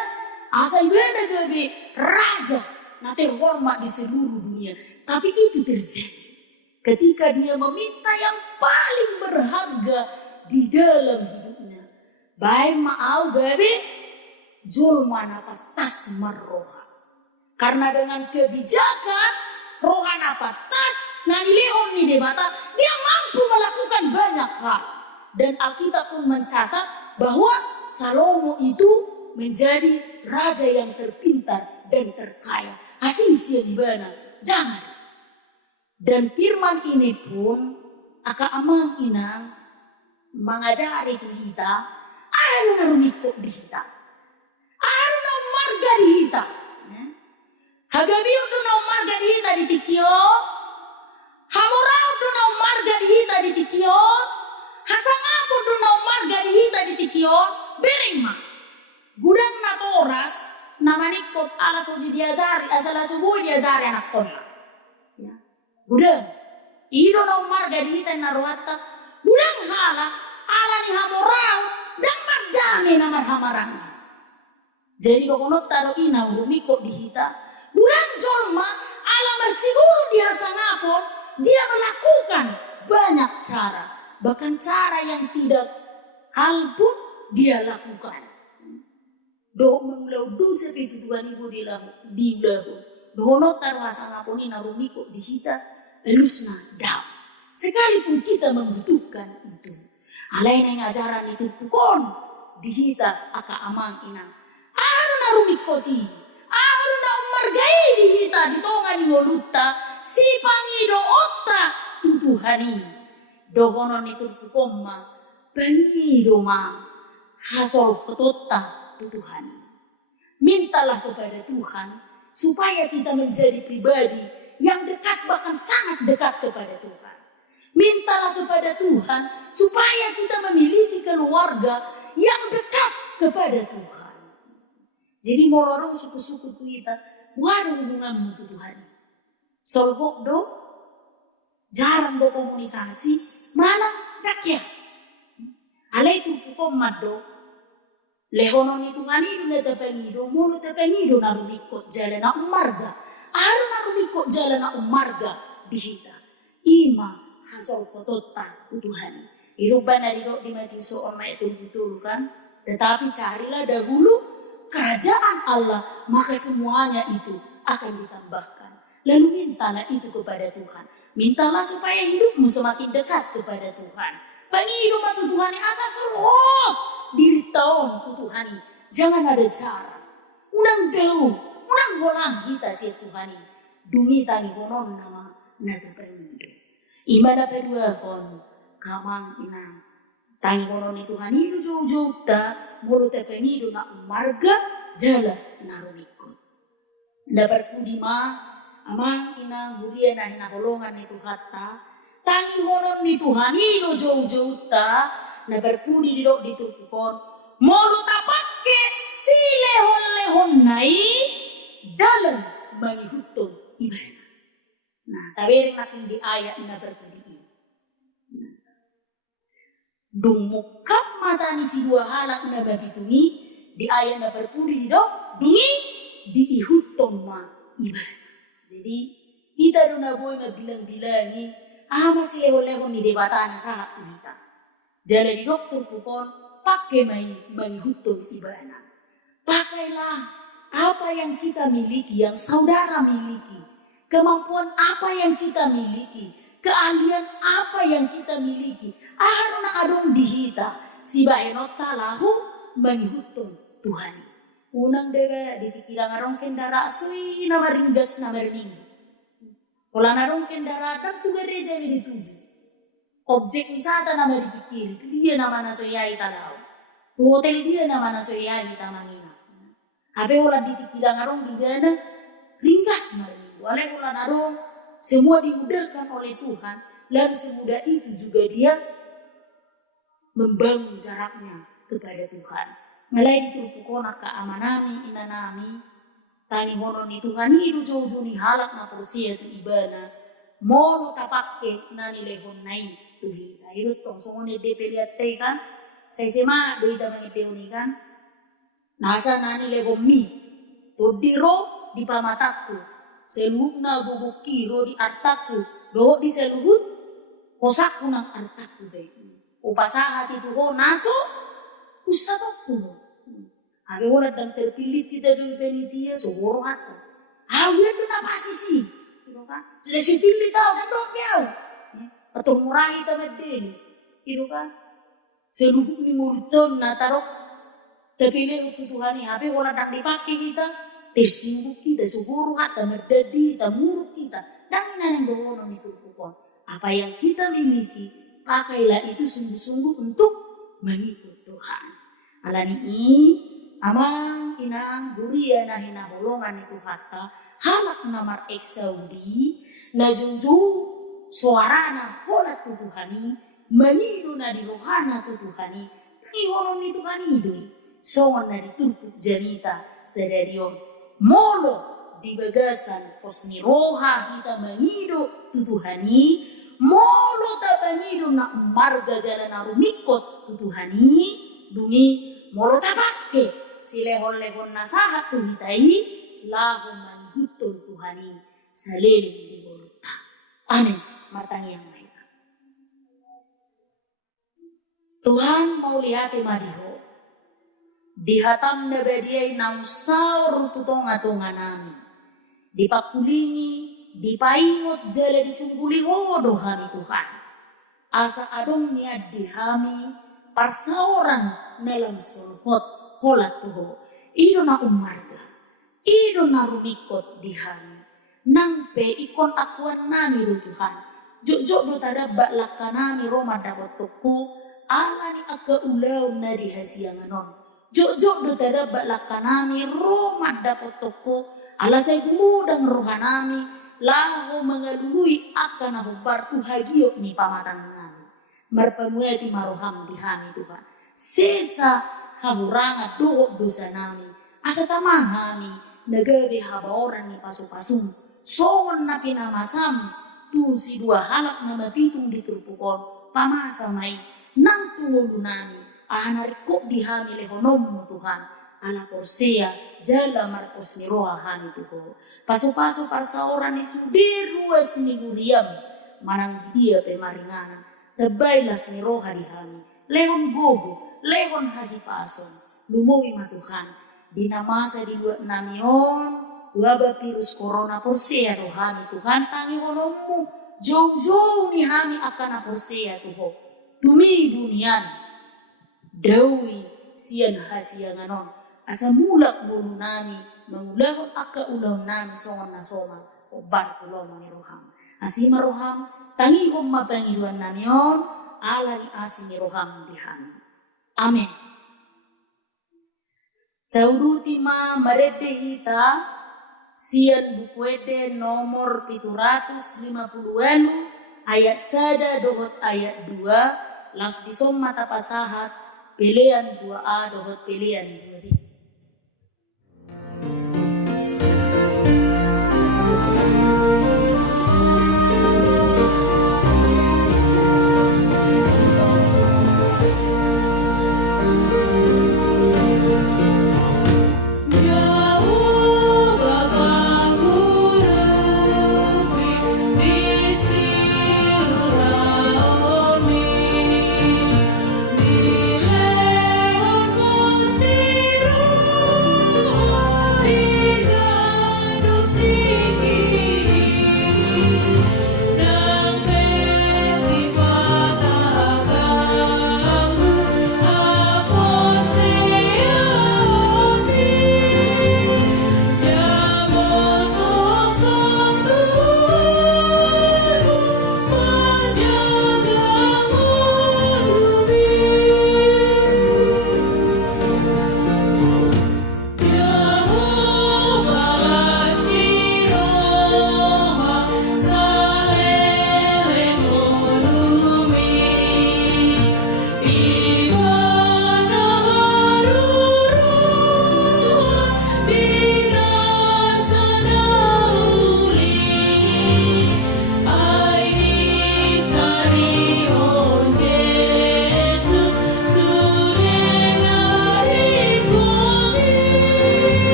asa ibana gabi raja. Nah terhormat di seluruh dunia. Tapi itu terjadi ketika dia meminta yang paling berharga di dalam hidupnya. Baik mau gabe julma patas marroha. Karena dengan kebijakan rohan patas nani leon ni debata, dia mampu melakukan banyak hal. Dan Alkitab pun mencatat bahwa Salomo itu menjadi raja yang terpintar dan terkaya. Hasil di mana? Damai. Dan firman ini pun aka amang inang mengajari kita anu narumiko di kita. Anu na marga di kita. Hagabi do na marga di kita di tikyo. Hamorau do na marga di kita di tikyo. Hasangapo do na marga di kita di tikyo. Bereng ma. Gudang na toras namanikot ala so diajari asala subuh diajari anak kona. Ya. Gudang. Ido na marga di kita naruata. Gudang hala ala ni hamorau dan margame na marhamarang. Jadi dokonot taro ina rumiko di kita. Gudang jolma ala bersiguru dia sangapon dia melakukan banyak cara. Bahkan cara yang tidak hal pun dia lakukan. Do mengulau dosa itu Tuhan ibu di belahu. Dono tarwasa ngaponi narumiko di kita elusna dam. Sekalipun kita membutuhkan itu. Alain yang ajaran itu pukon di kita aka amang inang. Aru narumiko ti. Aru na umargai di kita di tonga di ngoluta. Si pangido otta tutuhani. Dohonon itu pukoma. Pangido ma. Hasol ketota. Tuhan. Mintalah kepada Tuhan supaya kita menjadi pribadi yang dekat bahkan sangat dekat kepada Tuhan. Mintalah kepada Tuhan supaya kita memiliki keluarga yang dekat kepada Tuhan. Jadi molorong suku-suku kita, waduh hubunganmu tuh Tuhan. Solbok do, jarang do komunikasi, mana rakyat. Alai tu pukomat do. Lehonon itu kan itu neta pengido, mulu te pengido narumikot jalan na umarga. Aru narumikot jalan na umarga di kita. Ima hasol kotota Tuhan. Iruban dari dok di Matius orna itu betul kan. Tetapi carilah dahulu kerajaan Allah, maka semuanya itu akan ditambahkan. Lalu mintalah itu kepada Tuhan. Mintalah supaya hidupmu semakin dekat kepada Tuhan. Pengido matu Tuhan asa suruh. Diri tahun Tuhan, jangan ada cara. Unang daun, unang holang kita si Tuhan. Dungi tani honon nama nata pengido. Imana pedua kon kamang inang Tangi honon ni Tuhan itu jauh-jauh ta, mulu tepengido na marga jala narumikot. Dapat pudi ma, amang ina guria na hinaholongan ni Tuhan ta, tangi honon ni Tuhan itu jauh-jauh ta, na berpudi di dok ditupukon, mulu tapake si lehon-lehon nai dalam mangihutong ibadah. Nah, tabering naking di ayat na berpudi ini. Dumukap mata ni si dua halak na babituni di ayat na berpudi di dok dungi diihutong ma ibadah. Jadi kita dona boy mabilang-bilangi masih lehon-lehon ni debata na sahat kita. Jadi di dokter pukon pakai mangihutong ibadah. Pakailah apa yang kita miliki, yang saudara miliki, kemampuan apa yang kita miliki, keahlian apa yang kita miliki. Aharuna adong dihita si baenot talahu mangihutong Tuhan. Unang debe ditikirang arong kendara sui na maringgas na marminggu. Kala narong kendara dan tu gereja ini dituju. Objek wisata nama dipikir itu dia nama nasoyai talau. Tu hotel dia nama nasoyai tamangina. Habe olah ditikirang arong di bena ringgas na marminggu. Oleh olah narong semua dimudahkan oleh Tuhan. Lalu semudah itu juga dia membangun jaraknya kepada Tuhan. Ngalai diturpukona ka amanami inanami tangi honon ni Tuhan itu jauh-jauh ni halak na porsia tu ibana mono tapake nani lehon nai tuhi ayo tong songone DP lihat teh kan saya sema doi ta mangedeu ni kan nasa nani lehon mi to diro di pamataku seluhna guguk kiro di artaku doh di seluhut kosaku nang artaku be upasaha itu ho naso usapakku. Habe wala dan terpilih kita ke penitia soboro hata. Dia tu nak pasisi, gitu kan? Sudah sepilih tahu dan dong piau. Atau murahi tamadeni, gitu kan? Seluruh ni muruton na tarok terpilih untuk Tuhan ni. Habe wala dan dipakai kita, tersinggung kita soboro hata merdadi kita murut kita. Dan yang doang itu pokok. Apa yang kita miliki, pakailah itu sungguh-sungguh untuk mengikut Tuhan. Alani ini amang inang guria na hinaholongan itu kata halak namar eksaudi na junju suarana holat tutuhani manido na di rohana tutuhani tangi holong ni Tuhani idoi songon na ditulpuk janita sedarion molo di bagasan posni roha kita manido tutuhani molo ta manido na marga jalan arumikot tutuhani dungi molo ta pakke si lehon-lehon nasahat tu hitai lahu manhutun Tuhani saliling di boluta. Amin. Martangi yang mahita. Tuhan mau lihat madiho. Dihatam na bediay nausaur tutonga-tunga nami. Dipakulingi, dipaingot jala disumbuli hodo kami Tuhan. Asa adong niya dihami parsauran nelang sulhot holat tuho, ido na umarga, ido na rumikot dihani, nangpe ikon akuan nami do Tuhan, jok do tadabak laka nami Roma dapat toko, angani aka ulaw na dihasianganon, jok do tadabak laka nami Roma dapat toko, alasay gumudang rohanami, laho mengalului akan nahubar tuhagio ni pamatang nami, marpamueti maroham dihani Tuhan, sesa haburangat dohok dosa nami. Asa tamahami nagabi habaoran ni pasu-pasum. Songon na pinamasam tu si dua halak na mapitung diturpukon pamasamay nang tungolo nami. Ahanarikop dihami lehonom mo Tuhan. Ala porsea jala marcos ni roha hani tuho. Pasu-pasu pasaoran ni sudir ruas ni guriam. Manang dia pemaringana. Tebaylas ni roha dihami. Lehon gogo. Lehon hari pason, lumowi matuhan, dinamasa di dua namion, wabah virus corona porsea rohani Tuhan tangi honomu, jauh-jauh ni hami akan porsea tuho, tumi dunian, dawi sian hasianganon, asa mulak bolu nami, mangulahon aka ulam nami songon nasoma, obar kulom mangiroham, asima roham, tangi hom mapangiruan namion, ala ni asini roham dihani. Amin. Tauruti ma marede hita sian bukuede nomor 750 ayat 1 dohot ayat 2 las disom mata pasahat pilihan 2a dohot pilihan 2b.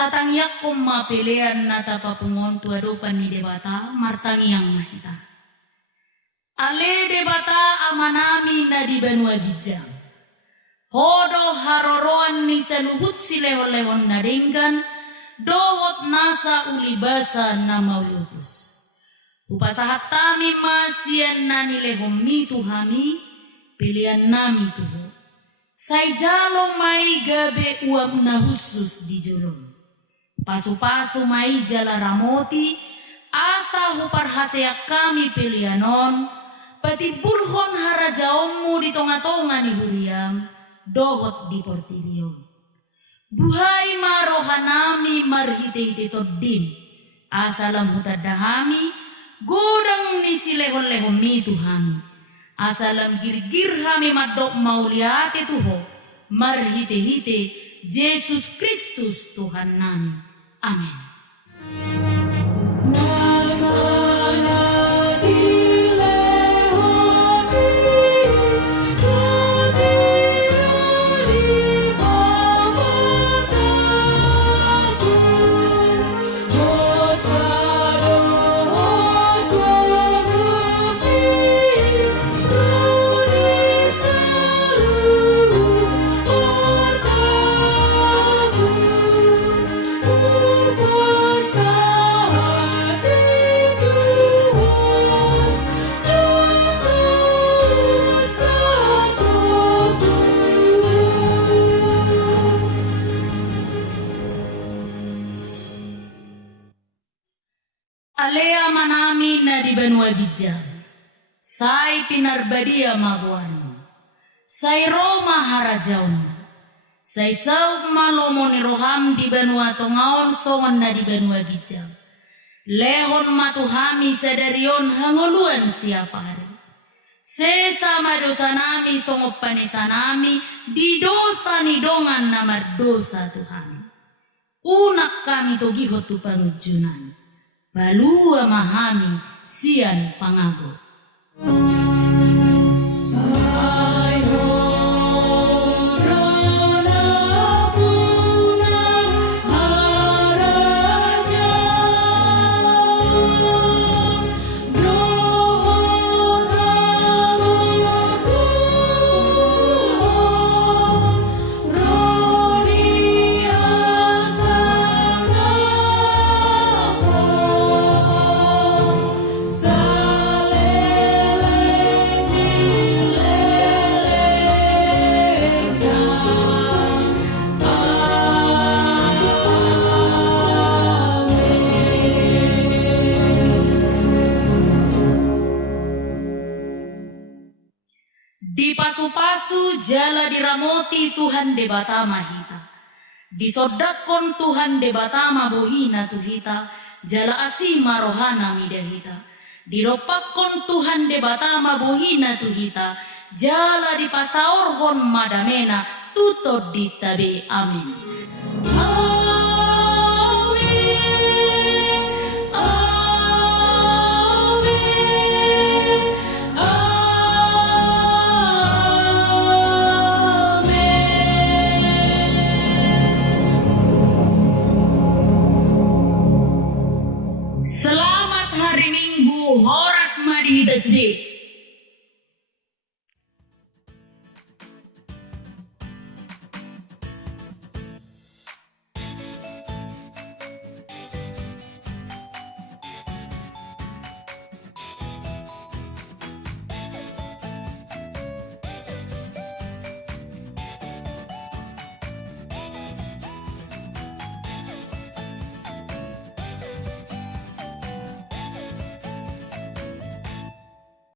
Tatang yakum ma pilihan nata papungon tuadupan ni debata martangi yang mahita. Ale debata amanami na di Banua Gijang. Hodo haroroan ni saluhut si lehon-lehon na denggan dohot nasa ulibasa na mauliutus. Upasahat tami masian na nilehom mi tuhami pilihan nami tuho. Say jalo may gabe uam na husus di julong. Pasu-pasu mai jala ramoti asa huparhasea kami pilihanon pati bulhon harajaomu di tonga-tonga ni huriam dohot di portibio. Buhay marohanami marhite-hite toddim asalam hutadahami godang ni silehon-lehon mi tuhami asalam gir-gir hami madok mauliate tuho marhite-hite Yesus Kristus Tuhan nami. Amin. Alea manami na di Banua Gijang, say pinarbadia maguan, say Roma harajaon, say sauk malomo ni roham di Banua Tongaon songan na di Banua Gijang, lehon matuhami sadarion hanguluan siapa hari. Sesama dosa nami songop panesa nami di dosa ni dongan namar dosa Tuhan. Unak kami togihot tu pangujunan. Balua mahami sian pangago. Salam Di pasu-pasu jala diramoti Tuhan de batama hita. Di sodakon Tuhan de batama bohina tuhita. Jala asima rohana midahita. Di ropakon Tuhan de batama bohina tuhita. Jala di pasaorhon madamena tutod di tabe. Amin. Selamat hari Minggu, Horas Madihita Sudi.